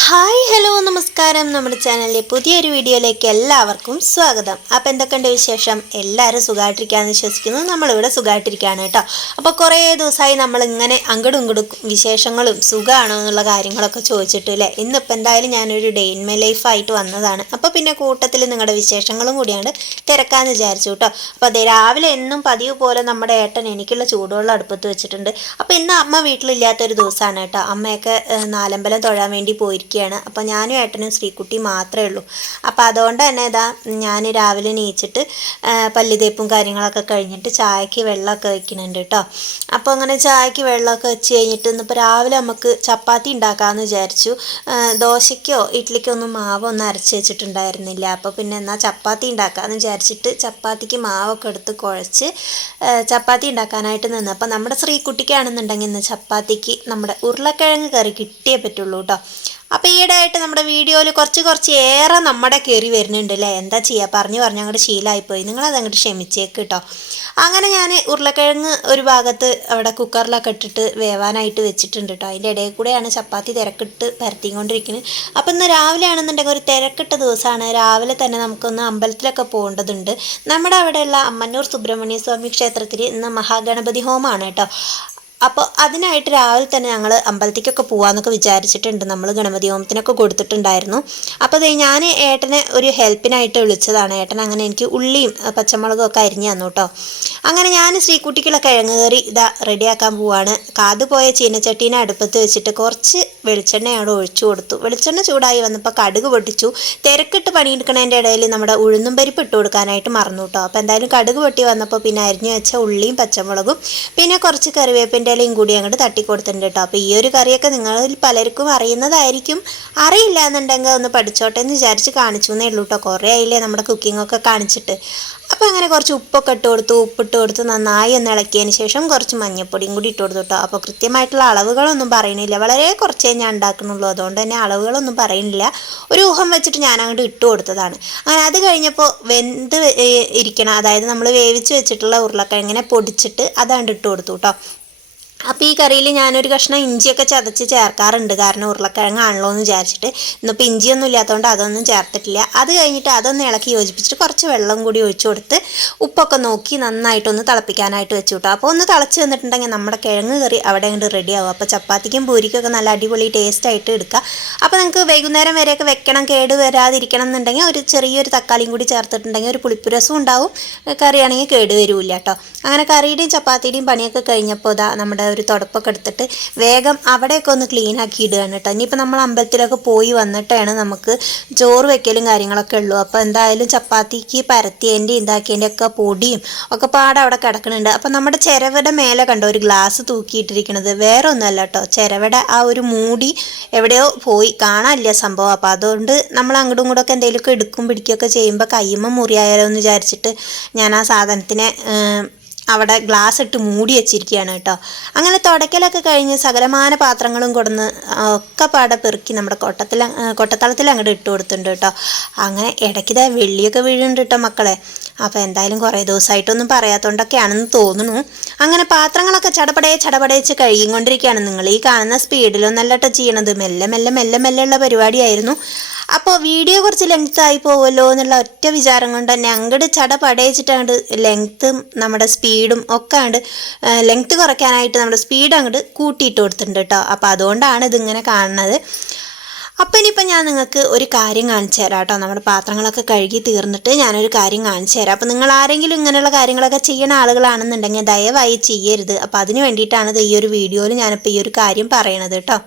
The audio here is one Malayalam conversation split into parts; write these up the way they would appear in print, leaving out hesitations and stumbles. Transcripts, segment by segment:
ഹായ് ഹലോ നമസ്കാരം. നമ്മുടെ ചാനലിലെ പുതിയൊരു വീഡിയോയിലേക്ക് എല്ലാവർക്കും സ്വാഗതം. അപ്പോൾ എന്തൊക്കെയുണ്ട് വിശേഷം? എല്ലാവരും സുഖമായിട്ടിരിക്കുകയെന്ന് വിശ്വസിക്കുന്നു. നമ്മളിവിടെ സുഖമായിട്ടിരിക്കുകയാണ് കേട്ടോ. അപ്പോൾ കുറേ ദിവസമായി നമ്മളിങ്ങനെ അങ്ങടും ഇങ്ങടും വിശേഷങ്ങളും സുഖമാണോ എന്നുള്ള കാര്യങ്ങളൊക്കെ ചോദിച്ചിട്ട് അല്ലേ. ഇന്നിപ്പോൾ എന്തായാലും ഞാനൊരു ഡേ ഇൻ മൈ ലൈഫായിട്ട് വന്നതാണ്. അപ്പോൾ പിന്നെ കൂട്ടത്തിൽ നിങ്ങളുടെ വിശേഷങ്ങളും കൂടിയാണ് തിരക്കാമെന്ന് വിചാരിച്ചു കേട്ടോ. അപ്പോൾ അതേ രാവിലെ എന്നും പതിവ് പോലെ നമ്മുടെ ഏട്ടൻ എനിക്കുള്ള ചൂടുവെള്ളം അടുപ്പത്ത് വെച്ചിട്ടുണ്ട്. അപ്പോൾ ഇന്ന് അമ്മ വീട്ടിലില്ലാത്തൊരു ദിവസമാണ് കേട്ടോ. അമ്മയൊക്കെ നാലമ്പലം തൊഴാൻ വേണ്ടി പോയിരിക്കുകയാണ്. അപ്പോൾ ഞാനും ഏട്ടനും ശ്രീകുട്ടി മാത്രമേ ഉള്ളൂ. അപ്പോൾ അതുകൊണ്ട് തന്നെ ഇതാ ഞാൻ രാവിലെ എണീച്ചിട്ട് പല്ല് തേപ്പും കാര്യങ്ങളൊക്കെ കഴിഞ്ഞിട്ട് ചായക്ക് വെള്ളമൊക്കെ വെക്കുന്നുണ്ട് കേട്ടോ. അപ്പോൾ അങ്ങനെ ചായക്ക് വെള്ളമൊക്കെ വെച്ച് കഴിഞ്ഞിട്ട് ഇന്നിപ്പോൾ രാവിലെ നമുക്ക് ചപ്പാത്തി ഉണ്ടാക്കാമെന്ന് വിചാരിച്ചു. ദോശയ്ക്കോ ഇഡ്ഡലിക്കോ ഒന്നും മാവൊന്നും അരച്ച് വെച്ചിട്ടുണ്ടായിരുന്നില്ല. അപ്പോൾ പിന്നെ എന്നാൽ ചപ്പാത്തി ഉണ്ടാക്കാമെന്ന് വിചാരിച്ചിട്ട് ചപ്പാത്തിക്ക് മാവൊക്കെ എടുത്ത് കുഴച്ച് ചപ്പാത്തി ഉണ്ടാക്കാനായിട്ട് നിന്ന്. അപ്പോൾ നമ്മുടെ ശ്രീകുട്ടിക്കാണെന്നുണ്ടെങ്കിൽ ഇന്ന് ചപ്പാത്തിക്ക് നമ്മുടെ ഉരുളക്കിഴങ്ങ് കറി കിട്ടിയേ പറ്റുള്ളൂ കേട്ടോ. അപ്പോൾ ഈയിടെയായിട്ട് നമ്മുടെ വീഡിയോയിൽ കുറച്ച് ഏറെ നമ്മുടെ കയറി വരുന്നുണ്ട് അല്ലേ. എന്താ ചെയ്യുക, പറഞ്ഞ് അങ്ങോട്ട് ശീലമായിപ്പോയി. നിങ്ങളത് അങ്ങോട്ട് ക്ഷമിച്ചേക്ക് കേട്ടോ. അങ്ങനെ ഞാൻ ഉരുളക്കിഴങ്ങ് ഒരു ഭാഗത്ത് അവിടെ കുക്കറിലൊക്കെ ഇട്ടിട്ട് വേവാനായിട്ട് വെച്ചിട്ടുണ്ട് കേട്ടോ. അതിൻ്റെ ഇടയിൽ കൂടെയാണ് ചപ്പാത്തി തിരക്കിട്ട് പരത്തിക്കൊണ്ടിരിക്കുന്നത്. അപ്പോൾ ഇന്ന് രാവിലെ ആണെന്നുണ്ടെങ്കിൽ ഒരു തിരക്കിട്ട ദിവസമാണ്. രാവിലെ തന്നെ നമുക്കൊന്ന് അമ്പലത്തിലൊക്കെ പോകേണ്ടതുണ്ട്. നമ്മുടെ അവിടെയുള്ള അമ്മന്നൂർ സുബ്രഹ്മണ്യ സ്വാമി ക്ഷേത്രത്തിൽ ഇന്ന് മഹാഗണപതി ഹോമമാണ് കേട്ടോ. അപ്പോൾ അതിനായിട്ട് രാവിലെ തന്നെ ഞങ്ങൾ അമ്പലത്തേക്കൊക്കെ പോകാമെന്നൊക്കെ വിചാരിച്ചിട്ടുണ്ട്. നമ്മൾ ഗണപതി ഹോമത്തിനൊക്കെ കൊടുത്തിട്ടുണ്ടായിരുന്നു. അപ്പോൾ അതേ ഞാൻ ഏട്ടനെ ഒരു ഹെൽപ്പിനായിട്ട് വിളിച്ചതാണ്. ഏട്ടൻ അങ്ങനെ എനിക്ക് ഉള്ളിയും പച്ചമുളകും ഒക്കെ അരിഞ്ഞു തന്നു കേട്ടോ. അങ്ങനെ ഞാൻ ശ്രീകുട്ടിക്കുള്ള കിഴങ്ങ് കറി ഇതാ റെഡിയാക്കാൻ പോവാണ്. കാത് പോയ ചീനച്ചട്ടീനെ അടുപ്പത്ത് വെച്ചിട്ട് കുറച്ച് വെളിച്ചെണ്ണ അവിടെ ഒഴിച്ചു കൊടുത്തു. വെളിച്ചെണ്ണ ചൂടായി വന്നപ്പോൾ കടുക് പൊട്ടിച്ചു. തിരക്കിട്ട് പണിയെടുക്കണതിൻ്റെ ഇടയിൽ നമ്മുടെ ഉഴുന്നും പരിപ്പ് ഇട്ട് കൊടുക്കാനായിട്ട് മറന്നു കേട്ടോ. അപ്പോൾ എന്തായാലും കടുക് പൊട്ടി വന്നപ്പോൾ പിന്നെ അരിഞ്ഞു വെച്ച ഉള്ളിയും പച്ചമുളകും പിന്നെ കുറച്ച് കറിവേപ്പിൻ്റെ ഇലയും കൂടി അങ്ങോട്ട് തട്ടിക്കൊടുത്തിട്ടുണ്ട് കേട്ടോ. അപ്പോൾ ഈ ഒരു കറിയൊക്കെ നിങ്ങളിൽ പലർക്കും അറിയുന്നതായിരിക്കും. അറിയില്ല എന്നുണ്ടെങ്കിൽ ഒന്ന് പഠിച്ചോട്ടെ എന്ന് വിചാരിച്ച് കാണിച്ചു എന്നേ ഉള്ളൂ കേട്ടോ. കുറേ ആയില്ലേ നമ്മുടെ കുക്കിങ്ങൊക്കെ കാണിച്ചിട്ട്. അപ്പോൾ അങ്ങനെ കുറച്ച് ഉപ്പൊക്കെ ഇട്ട് കൊടുത്തു. ഉപ്പിട്ട് കൊടുത്ത് നന്നായി ഒന്ന് ഇളക്കിയതിന് ശേഷം കുറച്ച് മഞ്ഞൾപ്പൊടിയും കൂടി ഇട്ട് കൊടുത്തു കേട്ടോ. അപ്പോൾ കൃത്യമായിട്ടുള്ള അളവുകളൊന്നും പറയണില്ല. വളരെ കുറച്ചേ ഞാൻ ഉണ്ടാക്കുന്നുള്ളൂ. അതുകൊണ്ട് തന്നെ അളവുകളൊന്നും പറയുന്നില്ല. ഒരു ഊഹം വെച്ചിട്ട് ഞാൻ അങ്ങോട്ട് ഇട്ട് കൊടുത്തതാണ്. അങ്ങനെ അത് കഴിഞ്ഞപ്പോൾ വെന്ത് ഇരിക്കണം, അതായത് നമ്മൾ വേവിച്ച് വെച്ചിട്ടുള്ള ഉരുളക്കിഴങ്ങിനെ പൊടിച്ചിട്ട് അതങ്ങോട്ട് ഇട്ട് കൊടുത്തു കേട്ടോ. അപ്പോൾ ഈ കറിയിൽ ഞാനൊരു കഷ്ണം ഇഞ്ചിയൊക്കെ ചതച്ച് ചേർക്കാറുണ്ട്. കാരണം ഉരുളക്കിഴങ്ങാണല്ലോ എന്ന് വിചാരിച്ചിട്ട്. ഇന്നിപ്പോൾ ഇഞ്ചിയൊന്നും ഇല്ലാത്തതുകൊണ്ട് അതൊന്നും ചേർത്തിട്ടില്ല. അത് കഴിഞ്ഞിട്ട് അതൊന്ന് ഇളക്കി യോജിപ്പിച്ചിട്ട് കുറച്ച് വെള്ളം കൂടി ഒഴിച്ചു കൊടുത്ത് ഉപ്പൊക്കെ നോക്കി നന്നായിട്ടൊന്ന് തിളപ്പിക്കാനായിട്ട് വെച്ചു കേട്ടോ. അപ്പോൾ ഒന്ന് തിളച്ച് വന്നിട്ടുണ്ടെങ്കിൽ നമ്മുടെ കിഴങ്ങ് കറി അവിടെ അങ്ങോട്ട് റെഡി ആവും. അപ്പോൾ ചപ്പാത്തിക്കും പൂരിക്കൊക്കെ നല്ല അടിപൊളി ടേസ്റ്റായിട്ട് എടുക്കുക. അപ്പോൾ നിങ്ങൾക്ക് വൈകുന്നേരം വരെയൊക്കെ വെക്കണം, കേട് വരാതിരിക്കണം എന്നുണ്ടെങ്കിൽ ഒരു ചെറിയൊരു തക്കാളിയും കൂടി ചേർത്തിട്ടുണ്ടെങ്കിൽ ഒരു പുളിപ്പുരസം ഉണ്ടാവും. കറിയാണെങ്കിൽ കേട് വരില്ല കേട്ടോ. അങ്ങനെ കറിയുടെയും ചപ്പാത്തിയുടെയും പണിയൊക്കെ കഴിഞ്ഞപ്പോൾ ഇതാ നമ്മുടെ ഒരു തുടപ്പൊക്കെ എടുത്തിട്ട് വേഗം അവിടെയൊക്കെ ഒന്ന് ക്ലീൻ ആക്കി ഇടുകയാണ് കേട്ടോ. ഇനിയിപ്പോൾ നമ്മൾ അമ്പലത്തിലൊക്കെ പോയി വന്നിട്ടാണ് നമുക്ക് ചോറ് വെക്കലും കാര്യങ്ങളൊക്കെ ഉള്ളൂ. അപ്പോൾ എന്തായാലും ചപ്പാത്തിക്ക് പരത്തിയതിൻ്റെ ഇതാക്കിയതിൻ്റെ ഒക്കെ പൊടിയും ഒക്കെ പാടെ അവിടെ കിടക്കുന്നുണ്ട്. അപ്പോൾ നമ്മുടെ ചിരവയുടെ മേലെ കണ്ടോ ഒരു ഗ്ലാസ് തൂക്കിയിട്ടിരിക്കുന്നത്, വേറെ ഒന്നുമല്ല കേട്ടോ. ചിരവയുടെ ആ ഒരു മൂടി എവിടെയോ പോയി കാണാനില്ല സംഭവം. അപ്പോൾ അതുകൊണ്ട് നമ്മൾ അങ്ങോട്ടും ഇങ്ങോട്ടൊക്കെ എന്തെങ്കിലുമൊക്കെ എടുക്കും പിടിക്കുകയൊക്കെ ചെയ്യുമ്പോൾ കയ്യുമ്മ മുറിയായാലോ എന്ന് വിചാരിച്ചിട്ട് ഞാൻ ആ സാധനത്തിനെ അവിടെ ഗ്ലാസ് ഇട്ട് മൂടി വെച്ചിരിക്കുകയാണ് കേട്ടോ. അങ്ങനെ തുടയ്ക്കലൊക്കെ കഴിഞ്ഞ് സകലമാന പാത്രങ്ങളും കൊടുന്ന് ഒക്കെ പാടെ പെറുക്കി നമ്മുടെ കൊട്ടത്തളത്തിൽ അങ്ങോട്ട് ഇട്ട് കൊടുത്തിട്ടുണ്ട് കേട്ടോ. അങ്ങനെ ഇടയ്ക്കിതാ വെള്ളിയൊക്കെ വീഴുന്നുണ്ട് കേട്ടോ മക്കളെ. അപ്പോൾ എന്തായാലും കുറേ ദിവസമായിട്ടൊന്നും പറയാത്തതുകൊണ്ടൊക്കെയാണെന്ന് തോന്നുന്നു. അങ്ങനെ പാത്രങ്ങളൊക്കെ ചടപടേച്ച് കഴുകിക്കൊണ്ടിരിക്കുകയാണ്. നിങ്ങൾ ഈ കാണുന്ന സ്പീഡിലൊന്നല്ല കേട്ടോ ചെയ്യണത്. മെല്ലെ ഉള്ള പരിപാടിയായിരുന്നു. അപ്പോൾ വീഡിയോ കുറച്ച് ലെങ്ത് ആയി പോകുമല്ലോ എന്നുള്ള ഒറ്റ വിചാരം കൊണ്ട് തന്നെ അങ്ങോട്ട് ചടപടയിച്ചിട്ട് ലെങ്ത്തും നമ്മുടെ സ്പീഡും ഒക്കെ ലെങ്ത്ത് കുറയ്ക്കാനായിട്ട് നമ്മുടെ സ്പീഡ് അങ്ങോട്ട് കൂട്ടിയിട്ട് കൊടുത്തിട്ടുണ്ട് കേട്ടോ. അപ്പോൾ അതുകൊണ്ടാണ് ഇതിങ്ങനെ കാണുന്നത്. അപ്പോൾ ഇനിയിപ്പോൾ ഞാൻ നിങ്ങൾക്ക് ഒരു കാര്യം കാണിച്ചു തരാം കേട്ടോ. നമ്മുടെ പാത്രങ്ങളൊക്കെ കഴുകി തീർന്നിട്ട് ഞാനൊരു കാര്യം കാണിച്ചു തരാം. അപ്പോൾ നിങ്ങൾ ആരെങ്കിലും ഇങ്ങനെയുള്ള കാര്യങ്ങളൊക്കെ ചെയ്യുന്ന ആളുകളാണെന്നുണ്ടെങ്കിൽ ദയവായി ചെയ്യരുത്. അപ്പോൾ അതിന് വേണ്ടിയിട്ടാണ് ഈ ഒരു വീഡിയോയിൽ ഞാനിപ്പോൾ ഈ ഒരു കാര്യം പറയണത് കേട്ടോ.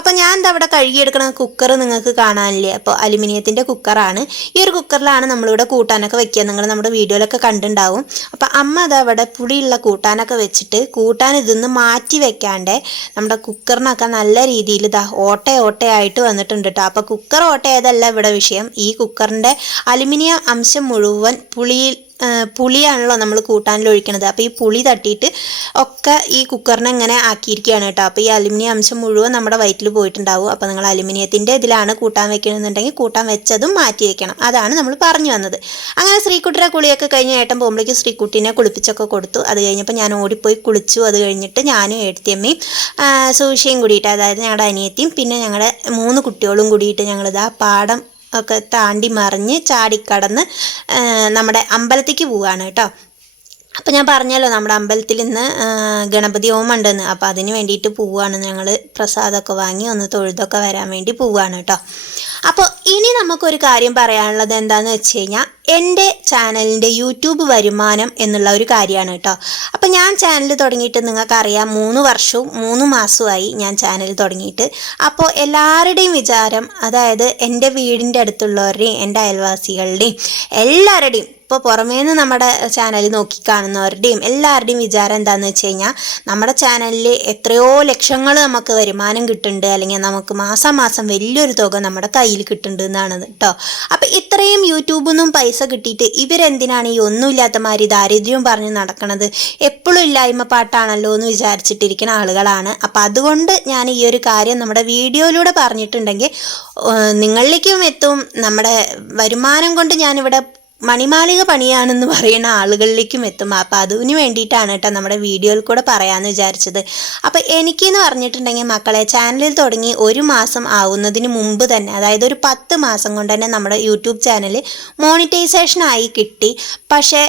അപ്പോൾ ഞാൻ എന്താ അവിടെ കഴുകിയെടുക്കണ കുക്കർ നിങ്ങൾക്ക് കാണാനില്ലേ. അപ്പോൾ അലുമിനിയത്തിൻ്റെ കുക്കറാണ്. ഈ ഒരു കുക്കറിലാണ് നമ്മളിവിടെ കൂട്ടാനൊക്കെ വെക്കുക. നിങ്ങൾ നമ്മുടെ വീഡിയോയിലൊക്കെ കണ്ടിട്ടുണ്ടാവും. അപ്പോൾ അമ്മ അത് അവിടെ പുളിയുള്ള കൂട്ടാനൊക്കെ വെച്ചിട്ട് കൂട്ടാൻ ഇതിന്ന് മാറ്റി വെക്കാണ്ട് നമ്മുടെ കുക്കറിനൊക്കെ നല്ല രീതിയിൽ ഇതാ ഓട്ടയായിട്ട് വന്നിട്ടുണ്ട് കേട്ടോ. അപ്പോൾ കുക്കർ ഓട്ടയായതല്ല ഇവിടെ വിഷയം. ഈ കുക്കറിൻ്റെ അലുമിനിയം അംശം മുഴുവൻ പുളിയിൽ പുളിയാണല്ലോ നമ്മൾ കൂട്ടാനിൽ ഒഴിക്കണത്. അപ്പോൾ ഈ പുളി തട്ടിയിട്ട് ഒക്കെ ഈ കുക്കറിനെ ഇങ്ങനെ ആക്കിയിരിക്കുകയാണ് കേട്ടോ. അപ്പോൾ ഈ അലുമിനിയം അംശം മുഴുവൻ നമ്മുടെ വയറ്റിൽ പോയിട്ടുണ്ടാവും. അപ്പോൾ നിങ്ങൾ അലുമിനിയത്തിൻ്റെ ഇതിലാണ് കൂട്ടാൻ വെക്കണമെന്നുണ്ടെങ്കിൽ കൂട്ടാൻ വെച്ചതും മാറ്റി വെക്കണം. അതാണ് നമ്മൾ പറഞ്ഞു വന്നത്. അങ്ങനെ ശ്രീക്കുട്ടിയുടെ കുളിയൊക്കെ കഴിഞ്ഞ് ഏട്ടൻ പോകുമ്പോഴേക്കും ശ്രീക്കുട്ടീനെ കുളിപ്പിച്ചൊക്കെ കൊടുത്തു. അത് കഴിഞ്ഞപ്പോൾ ഞാൻ ഓടിപ്പോയി കുളിച്ചു. അത് കഴിഞ്ഞിട്ട് ഞാനും ഏട്ടത്തിയമ്മയും സൂഷിയും കൂടിയിട്ട്, അതായത് ഞങ്ങളുടെ അനിയത്തിയും പിന്നെ ഞങ്ങളുടെ 3 കുട്ടികളും കൂടിയിട്ട് ഞങ്ങളിതാ പാടം ഒക്കെ താണ്ടി മറിഞ്ഞ് ചാടിക്കടന്ന് നമ്മുടെ അമ്പലത്തേക്ക് പോവുകയാണ് കേട്ടോ. അപ്പോൾ ഞാൻ പറഞ്ഞല്ലോ നമ്മുടെ അമ്പലത്തിൽ ഇന്ന് ഗണപതി ഹോമം ഉണ്ടെന്ന്. അപ്പോൾ അതിന് വേണ്ടിയിട്ട് പോവുകയാണ്. ഞങ്ങൾ പ്രസാദമൊക്കെ വാങ്ങി ഒന്ന് തൊഴുതൊക്കെ വരാൻ വേണ്ടി പോവുകയാണ് കേട്ടോ. അപ്പോൾ ഇനി നമുക്കൊരു കാര്യം പറയാനുള്ളത് എന്താണെന്ന് വെച്ച് കഴിഞ്ഞാൽ എൻ്റെ ചാനലിൻ്റെ യൂട്യൂബ് വരുമാനം എന്നുള്ള ഒരു കാര്യമാണ് കേട്ടോ. അപ്പോൾ ഞാൻ ചാനൽ തുടങ്ങിയിട്ട് നിങ്ങൾക്കറിയാം 3 വർഷവും 3 മാസവുമായി ഞാൻ ചാനൽ തുടങ്ങിയിട്ട്. അപ്പോൾ എല്ലാവരുടെയും വിചാരം, അതായത് എൻ്റെ വീടിൻ്റെ അടുത്തുള്ളവരുടെയും എൻ്റെ അയൽവാസികളുടെയും എല്ലാവരുടെയും, ഇപ്പോൾ പുറമേ നിന്ന് നമ്മുടെ ചാനൽ നോക്കിക്കാണുന്നവരുടെയും എല്ലാവരുടെയും വിചാരം എന്താണെന്ന് വെച്ച് കഴിഞ്ഞാൽ നമ്മുടെ ചാനലിൽ എത്രയോ ലക്ഷങ്ങൾ നമുക്ക് വരുമാനം കിട്ടുന്നുണ്ട്, അല്ലെങ്കിൽ നമുക്ക് മാസം വലിയൊരു തുക നമ്മുടെ കയ്യിൽ കിട്ടുന്നുണ്ട് എന്നാണ് കേട്ടോ. അപ്പോൾ ഇത്രയും യൂട്യൂബിൽ നിന്നും പൈസ കിട്ടിയിട്ട് ഇവരെന്തിനാണ് ഈ ഒന്നുമില്ലാത്ത മാതിരി ദാരിദ്ര്യവും പറഞ്ഞ് നടക്കണത്, എപ്പോഴും ഇല്ലായ്മ പാട്ടാണല്ലോ എന്ന് വിചാരിച്ചിട്ടിരിക്കുന്ന ആളുകളാണ്. അപ്പോൾ അതുകൊണ്ട് ഞാൻ ഈ ഒരു കാര്യം നമ്മുടെ വീഡിയോയിലൂടെ പറഞ്ഞിട്ടുണ്ടെങ്കിൽ നിങ്ങളിലേക്കും എത്തും. നമ്മുടെ വരുമാനം കൊണ്ട് ഞാനിവിടെ മണിമാളിക പണിയാണെന്ന് പറയുന്ന ആളുകളിലേക്കും എത്തും. അപ്പോൾ അതിന് വേണ്ടിയിട്ടാണ് കേട്ടോ നമ്മുടെ വീഡിയോയിൽ കൂടെ പറയാമെന്ന് വിചാരിച്ചത്. അപ്പോൾ എനിക്കെന്ന് പറഞ്ഞിട്ടുണ്ടെങ്കിൽ മക്കളെ, ചാനലിൽ തുടങ്ങി 1 മാസം ആവുന്നതിന് മുമ്പ് തന്നെ, അതായത് ഒരു 10 മാസം കൊണ്ട് തന്നെ നമ്മുടെ യൂട്യൂബ് ചാനൽ മോണിറ്റൈസേഷനായി കിട്ടി. പക്ഷേ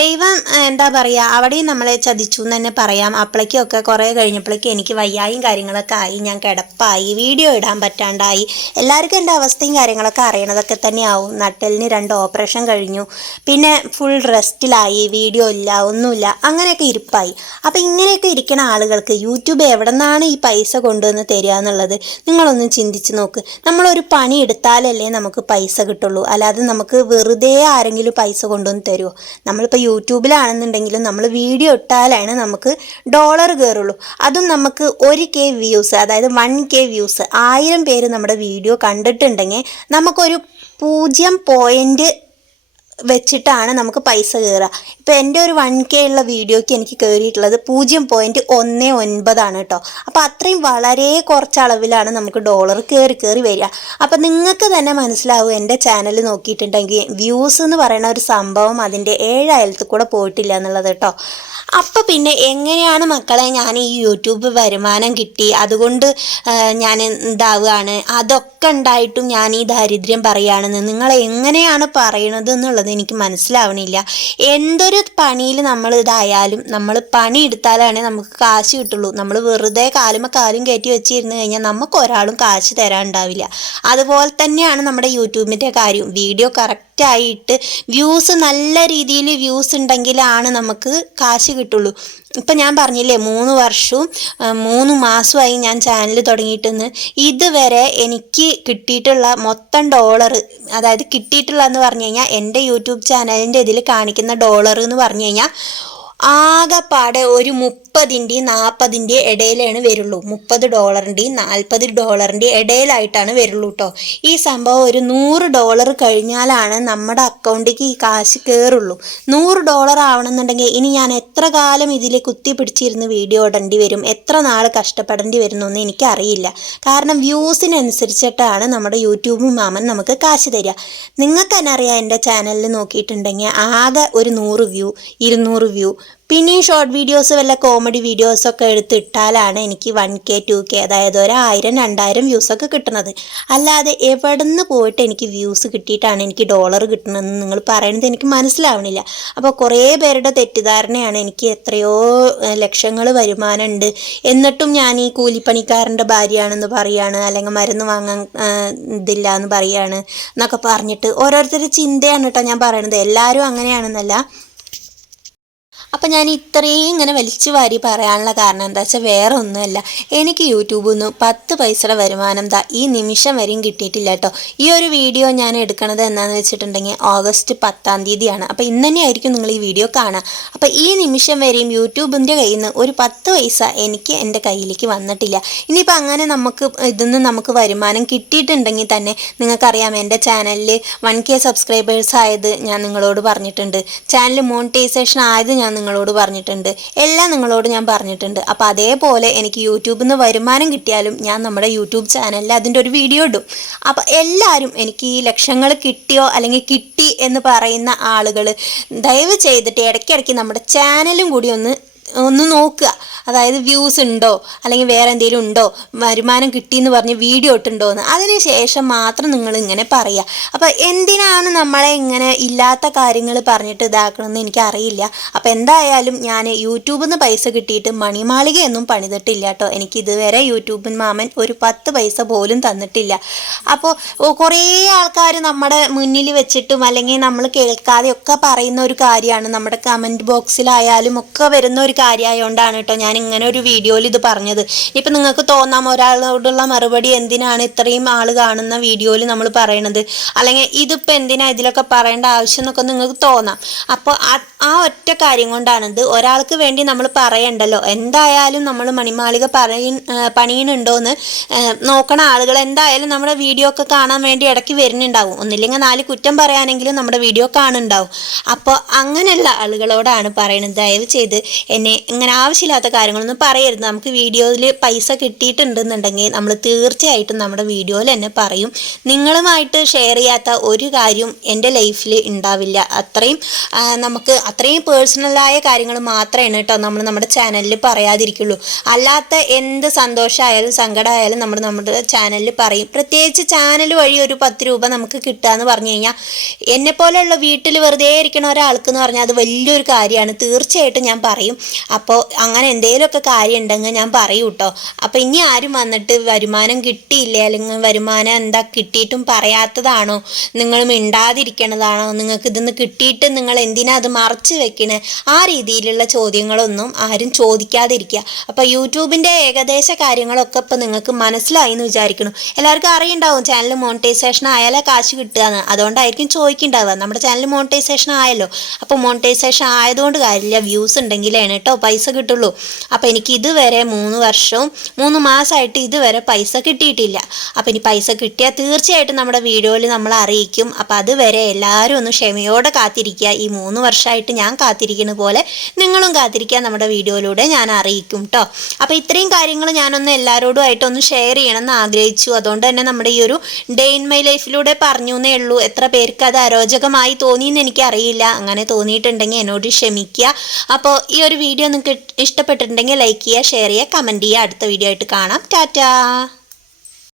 ദൈവം എന്താ പറയുക, അവിടെയും നമ്മളെ ചതിച്ചു എന്ന് തന്നെ പറയാം. അപ്പോഴേക്കൊക്കെ കുറേ കഴിഞ്ഞപ്പോഴേക്കും എനിക്ക് വയ്യായും കാര്യങ്ങളൊക്കെ ആയി, ഞാൻ കിടപ്പായി, വീഡിയോ ഇടാൻ പറ്റാണ്ടായി. എല്ലാവർക്കും എൻ്റെ അവസ്ഥയും കാര്യങ്ങളൊക്കെ അറിയണതൊക്കെ തന്നെയാവും. നട്ടലിന് 2 ഓപ്പറേഷൻ കഴിഞ്ഞു, പിന്നെ ഫുൾ റെസ്റ്റിലായി, വീഡിയോ ഇല്ല, ഒന്നുമില്ല, അങ്ങനെയൊക്കെ ഇരിപ്പായി. അപ്പോൾ ഇങ്ങനെയൊക്കെ ഇരിക്കുന്ന ആളുകൾക്ക് യൂട്യൂബ് എവിടെ നിന്നാണ് ഈ പൈസ കൊണ്ടുവന്ന് തരിക എന്നുള്ളത് നിങ്ങളൊന്ന് ചിന്തിച്ച് നോക്ക്. നമ്മളൊരു പണി എടുത്താലല്ലേ നമുക്ക് പൈസ കിട്ടുള്ളൂ, അല്ലാതെ നമുക്ക് വെറുതെ ആരെങ്കിലും പൈസ കൊണ്ടുവന്ന് തരുമോ? നമ്മളിപ്പോൾ യൂട്യൂബിലാണെന്നുണ്ടെങ്കിലും നമ്മൾ വീഡിയോ ഇട്ടാലാണ് നമുക്ക് ഡോളർ കയറുള്ളൂ. അതും നമുക്ക് 1K വ്യൂസ്, അതായത് 1K വ്യൂസ്, 1000 പേര് നമ്മുടെ വീഡിയോ കണ്ടിട്ടുണ്ടെങ്കിൽ നമുക്കൊരു 0 വെച്ചിട്ടാണ് നമുക്ക് പൈസ കയറുക. ഇപ്പോൾ എൻ്റെ ഒരു 1K ഉള്ള വീഡിയോയ്ക്ക് എനിക്ക് കയറിയിട്ടുള്ളത് 0.19 കേട്ടോ. അപ്പോൾ അത്രയും വളരെ കുറച്ച് അളവിലാണ് നമുക്ക് ഡോളർ കയറി വരിക. അപ്പോൾ നിങ്ങൾക്ക് തന്നെ മനസ്സിലാവും എൻ്റെ ചാനൽ നോക്കിയിട്ടുണ്ടെങ്കിൽ വ്യൂസ് എന്ന് പറയുന്ന ഒരു സംഭവം അതിൻ്റെ 7 അയലത്തിൽ കൂടെ പോയിട്ടില്ല എന്നുള്ളത് കേട്ടോ. അപ്പോൾ പിന്നെ എങ്ങനെയാണ് മക്കളെ ഞാൻ ഈ യൂട്യൂബ് വരുമാനം കിട്ടി, അതുകൊണ്ട് ഞാൻ ഇതാവുകയാണ്, അതൊക്കെ ഉണ്ടായിട്ടും ഞാൻ ഈ ദാരിദ്ര്യം പറയുകയാണെന്ന് നിങ്ങൾ എങ്ങനെയാണ് പറയണത് എന്നുള്ളത് എനിക്ക് മനസ്സിലാവണില്ല. എന്തൊരു പണിയിൽ നമ്മൾ ഇതായാലും നമ്മൾ പണി എടുത്താലാണ് നമുക്ക് കാശ് കിട്ടുള്ളൂ. നമ്മൾ വെറുതെ കാലും കയറ്റി വെച്ചിരുന്ന് കഴിഞ്ഞാൽ നമുക്ക് ഒരാളും കാശ് തരാനുണ്ടാവില്ല. അതുപോലെ തന്നെയാണ് നമ്മുടെ യൂട്യൂബിൻ്റെ കാര്യം. വീഡിയോ കറക്റ്റായിട്ട് വ്യൂസ്, നല്ല രീതിയിൽ വ്യൂസ് ഉണ്ടെങ്കിലാണ് നമുക്ക് കാശ് കിട്ടുള്ളൂ. ഇപ്പം ഞാൻ പറഞ്ഞില്ലേ 3 വർഷവും 3 മാസമായി ഞാൻ ചാനൽ തുടങ്ങിയിട്ടെന്ന്. ഇതുവരെ എനിക്ക് കിട്ടിയിട്ടുള്ള മൊത്തം ഡോളർ, അതായത് കിട്ടിയിട്ടുള്ളതെന്ന് പറഞ്ഞു കഴിഞ്ഞാൽ എൻ്റെ യൂട്യൂബ് ചാനലിൻ്റെ ഇതിൽ കാണിക്കുന്ന ഡോളർ എന്ന് പറഞ്ഞു കഴിഞ്ഞാൽ ആകെപ്പാടെ ഒരു 30-ൻ്റെയും 40-ൻ്റെയും ഇടയിലാണ് വരുള്ളൂ. $30-ൻ്റെയും $40 ഇടയിലായിട്ടാണ് വരുള്ളൂ കേട്ടോ. ഈ സംഭവം ഒരു $100 കഴിഞ്ഞാലാണ് നമ്മുടെ അക്കൗണ്ടിലേക്ക് ഈ കാശ് കയറുള്ളൂ. $100 ആവണമെന്നുണ്ടെങ്കിൽ ഇനി ഞാൻ എത്ര കാലം ഇതിൽ കുത്തി പിടിച്ചിരുന്ന് വീഡിയോ ഇടേണ്ടി വരും, എത്ര നാൾ കഷ്ടപ്പെടേണ്ടി വരുന്നൊന്നും എനിക്കറിയില്ല. കാരണം വ്യൂസിനനുസരിച്ചിട്ടാണ് നമ്മുടെ യൂട്യൂബ് മാമൻ നമുക്ക് കാശ് തരിക. നിങ്ങൾക്ക് തന്നെ അറിയാം, എൻ്റെ ചാനലിൽ നോക്കിയിട്ടുണ്ടെങ്കിൽ ആകെ ഒരു 100 വ്യൂ, 200 വ്യൂ, പിന്നെ ഈ ഷോർട്ട് വീഡിയോസ്, വല്ല കോമഡി വീഡിയോസൊക്കെ എടുത്തിട്ടാലാണ് എനിക്ക് 1K 2K, അതായത് 1000 2000 വ്യൂസൊക്കെ കിട്ടുന്നത്. അല്ലാതെ എവിടെ നിന്ന് പോയിട്ട് എനിക്ക് വ്യൂസ് കിട്ടിയിട്ടാണ് എനിക്ക് ഡോളർ കിട്ടണമെന്ന് നിങ്ങൾ പറയുന്നത് എനിക്ക് മനസ്സിലാവണില്ല. അപ്പോൾ കുറേ പേരുടെ തെറ്റിദ്ധാരണയാണ് എനിക്ക് എത്രയോ ലക്ഷങ്ങൾ വരുമാനമുണ്ട്, എന്നിട്ടും ഞാൻ ഈ കൂലിപ്പണിക്കാരൻ്റെ ഭാര്യയാണെന്ന് പറയാണ്, അല്ലെങ്കിൽ മരുന്ന് വാങ്ങാൻ ഇതില്ല എന്ന് പറയാണ് എന്നൊക്കെ പറഞ്ഞിട്ട് ഓരോരുത്തരുടെ ചിന്തയാണ് കേട്ടോ ഞാൻ പറയണത്. എല്ലാവരും അങ്ങനെയാണെന്നല്ല. അപ്പം ഞാൻ ഇത്രയും ഇങ്ങനെ വലിച്ചു വാരി പറയാനുള്ള കാരണം എന്താ വെച്ചാൽ വേറെ ഒന്നുമല്ല, എനിക്ക് യൂട്യൂബിൽ നിന്ന് 10 പൈസയുടെ വരുമാനം ഈ നിമിഷം വരെയും കിട്ടിയിട്ടില്ല കേട്ടോ. ഈ ഒരു വീഡിയോ ഞാൻ എടുക്കണത് എന്താണെന്ന് വെച്ചിട്ടുണ്ടെങ്കിൽ ഓഗസ്റ്റ് 10-ാം തീയതിയാണ്. അപ്പോൾ ഇന്ന് തന്നെയായിരിക്കും നിങ്ങൾ ഈ വീഡിയോ കാണുക. അപ്പോൾ ഈ നിമിഷം വരെയും യൂട്യൂബിൻ്റെ കയ്യിൽ നിന്ന് ഒരു 10 പൈസ എനിക്ക് എൻ്റെ കയ്യിലേക്ക് വന്നിട്ടില്ല. ഇനിയിപ്പോൾ അങ്ങനെ ഇതിന്ന് നമുക്ക് വരുമാനം കിട്ടിയിട്ടുണ്ടെങ്കിൽ തന്നെ നിങ്ങൾക്കറിയാം, എൻ്റെ ചാനലിൽ 1K സബ്സ്ക്രൈബേഴ്സ് ആയത് ഞാൻ നിങ്ങളോട് പറഞ്ഞിട്ടുണ്ട്, ചാനൽ മോണിറ്റൈസേഷൻ ആയത് ഞാൻ നിങ്ങളോട് പറഞ്ഞിട്ടുണ്ട്, എല്ലാം നിങ്ങളോട് ഞാൻ പറഞ്ഞിട്ടുണ്ട്. അപ്പോൾ അതേപോലെ എനിക്ക് യൂട്യൂബിൽ നിന്ന് വരുമാനം കിട്ടിയാലും ഞാൻ നമ്മുടെ യൂട്യൂബ് ചാനലിൽ അതിൻ്റെ ഒരു വീഡിയോ ഇടും. അപ്പോൾ എല്ലാവരും എനിക്ക് ഈ ലക്ഷങ്ങൾ കിട്ടിയോ അല്ലെങ്കിൽ കിട്ടി എന്ന് പറയുന്ന ആളുകൾ ദയവ് ചെയ്തിട്ട് ഇടയ്ക്കിടയ്ക്ക് നമ്മുടെ ചാനലും കൂടി ഒന്ന് നോക്കുക. അതായത് വ്യൂസ് ഉണ്ടോ അല്ലെങ്കിൽ വേറെ എന്തെങ്കിലും ഉണ്ടോ, വരുമാനം കിട്ടിയെന്ന് പറഞ്ഞ് വീഡിയോ ഇട്ടുണ്ടോ എന്ന്. അതിന് ശേഷം മാത്രം നിങ്ങൾ ഇങ്ങനെ പറയുക. അപ്പോൾ എന്തിനാണ് നമ്മളെ ഇങ്ങനെ ഇല്ലാത്ത കാര്യങ്ങൾ പറഞ്ഞിട്ട് ഇതാക്കണമെന്ന് എനിക്കറിയില്ല. അപ്പോൾ എന്തായാലും ഞാൻ യൂട്യൂബിൽ നിന്ന് പൈസ കിട്ടിയിട്ട് മണിമാളികയൊന്നും പണിതിട്ടില്ല കേട്ടോ. എനിക്കിതുവരെ യൂട്യൂബിൻ മാമൻ ഒരു 10 പൈസ പോലും തന്നിട്ടില്ല. അപ്പോൾ കുറേ ആൾക്കാർ നമ്മുടെ മുന്നിൽ വെച്ചിട്ടും അല്ലെങ്കിൽ നമ്മൾ കേൾക്കാതെയൊക്കെ പറയുന്ന ഒരു കാര്യമാണ്, നമ്മുടെ കമൻറ്റ് ബോക്സിലായാലും ഒക്കെ വരുന്ന ഒരു കാര്യമായതുകൊണ്ടാണ് കേട്ടോ ഞാൻ ഇങ്ങനെ ഒരു വീഡിയോയിൽ ഇത് പറഞ്ഞത്. ഇപ്പം നിങ്ങൾക്ക് തോന്നാം ഒരാളോടുള്ള മറുപടി എന്തിനാണ് ഇത്രയും ആൾ കാണുന്ന വീഡിയോയിൽ നമ്മൾ പറയണത്, അല്ലെങ്കിൽ ഇതിപ്പോൾ എന്തിനാ ഇതിലൊക്കെ പറയേണ്ട ആവശ്യം എന്നൊക്കെ നിങ്ങൾക്ക് തോന്നാം. അപ്പോൾ ആ ഒറ്റ കാര്യം കൊണ്ടാണിത്. ഒരാൾക്ക് വേണ്ടി നമ്മൾ പറയണ്ടല്ലോ. എന്തായാലും നമ്മൾ മണിമാളിക പണിയുന്നുണ്ടോയെന്ന് നോക്കണ ആളുകൾ എന്തായാലും നമ്മുടെ വീഡിയോ ഒക്കെ കാണാൻ വേണ്ടി ഇടയ്ക്ക് വരുന്നുണ്ടാവും. ഒന്നില്ലെങ്കിൽ 4 കുറ്റം പറയാനെങ്കിലും നമ്മുടെ വീഡിയോ കാണുന്നുണ്ടാവും. അപ്പോൾ അങ്ങനെയുള്ള ആളുകളോടാണ് പറയണത്, ദയവ് ചെയ്ത് എന്നെ ഇങ്ങനെ ആവശ്യമില്ലാത്ത കാര്യങ്ങളൊന്നും പറയരുത്. നമുക്ക് വീഡിയോയിൽ പൈസ കിട്ടിയിട്ടുണ്ടെന്നുണ്ടെങ്കിൽ നമ്മൾ തീർച്ചയായിട്ടും നമ്മുടെ വീഡിയോയിൽ തന്നെ പറയും. നിങ്ങളുമായിട്ട് ഷെയർ ചെയ്യാത്ത ഒരു കാര്യം എൻ്റെ ലൈഫിൽ ഉണ്ടാവില്ല. അത്രയും പേഴ്സണലായ കാര്യങ്ങൾ മാത്രമേ കേട്ടോ നമ്മൾ നമ്മുടെ ചാനലിൽ പറയാതിരിക്കുള്ളൂ. അല്ലാത്ത എന്ത് സന്തോഷമായാലും സങ്കടമായാലും നമ്മുടെ ചാനലിൽ പറയും. പ്രത്യേകിച്ച് ചാനൽ വഴി ഒരു 10 രൂപ നമുക്ക് കിട്ടുക എന്ന് പറഞ്ഞു കഴിഞ്ഞാൽ എന്നെപ്പോലെയുള്ള വീട്ടിൽ വെറുതെ ഇരിക്കണ ഒരാൾക്ക് എന്ന് പറഞ്ഞാൽ അത് വലിയൊരു കാര്യമാണ്. തീർച്ചയായിട്ടും ഞാൻ പറയും. അപ്പോൾ അങ്ങനെ എന്തെങ്കിലുമൊക്കെ കാര്യം ഉണ്ടെങ്കിൽ ഞാൻ പറയൂ കേട്ടോ. അപ്പോൾ ഇനി ആരും വന്നിട്ട് വരുമാനം കിട്ടിയില്ലേ അല്ലെങ്കിൽ വരുമാനം എന്താ കിട്ടിയിട്ടും പറയാത്തതാണോ, നിങ്ങൾ മിണ്ടാതിരിക്കണതാണോ, നിങ്ങൾക്ക് ഇതിന്ന് കിട്ടിയിട്ട് നിങ്ങൾ എന്തിനാ അത് മറച്ചു വെക്കണേ, ആ രീതിയിലുള്ള ചോദ്യങ്ങളൊന്നും ആരും ചോദിക്കാതിരിക്കുക. അപ്പോൾ യൂട്യൂബിൻ്റെ ഏകദേശ കാര്യങ്ങളൊക്കെ ഇപ്പോൾ നിങ്ങൾക്ക് മനസ്സിലായി എന്ന് വിചാരിക്കണം. എല്ലാവർക്കും അറിയുണ്ടാവും ചാനൽ മോണിറ്റൈസേഷൻ ആയാലേ കാശ് കിട്ടുകയെന്ന്. അതുകൊണ്ടായിരിക്കും ചോദിക്കുന്നുണ്ടാവുക. നമ്മുടെ ചാനൽ മോണിറ്റൈസേഷൻ ആയല്ലോ. അപ്പോൾ മോണിറ്റൈസേഷൻ ആയതുകൊണ്ട് കാര്യമില്ല, വ്യൂസ് ഉണ്ടെങ്കിലാണ് കേട്ടോ പൈസ കിട്ടുള്ളൂ. അപ്പോൾ എനിക്ക് ഇതുവരെ 3 മാസമായിട്ട് ഇതുവരെ പൈസ കിട്ടിയിട്ടില്ല. അപ്പോൾ ഇനി പൈസ കിട്ടിയാൽ തീർച്ചയായിട്ടും നമ്മുടെ വീഡിയോയിൽ നമ്മൾ അറിയിക്കും. അപ്പോൾ അതുവരെ എല്ലാവരും ഒന്ന് ക്ഷമയോടെ കാത്തിരിക്കുക. ഈ 3 വർഷമായിട്ട് ഞാൻ കാത്തിരിക്കുന്ന പോലെ നിങ്ങളും കാത്തിരിക്കുക. നമ്മുടെ വീഡിയോയിലൂടെ ഞാൻ അറിയിക്കും കേട്ടോ. അപ്പോൾ ഇത്രയും കാര്യങ്ങൾ ഞാനൊന്ന് എല്ലാവരോടുമായിട്ടൊന്ന് ഷെയർ ചെയ്യണമെന്ന് ആഗ്രഹിച്ചു. അതുകൊണ്ട് തന്നെ നമ്മുടെ ഈ ഒരു ഡേ ഇൻ മൈ ലൈഫിലൂടെ പറഞ്ഞു എന്നേ ഉള്ളൂ. എത്ര പേർക്ക് അത് അരോചകമായി തോന്നിയെന്ന് എനിക്കറിയില്ല. അങ്ങനെ തോന്നിയിട്ടുണ്ടെങ്കിൽ എന്നോട് ക്ഷമിക്കുക. അപ്പോൾ ഈ ഒരു വീഡിയോ നിങ്ങൾക്ക് ഇഷ്ടപ്പെട്ടിട്ടുണ്ടെങ്കിൽ ലൈക്ക് ചെയ്യുക, ഷെയർ ചെയ്യുക, കമൻറ്റ് ചെയ്യുക. അടുത്ത വീഡിയോ ആയിട്ട് കാണാം. ടാറ്റാ.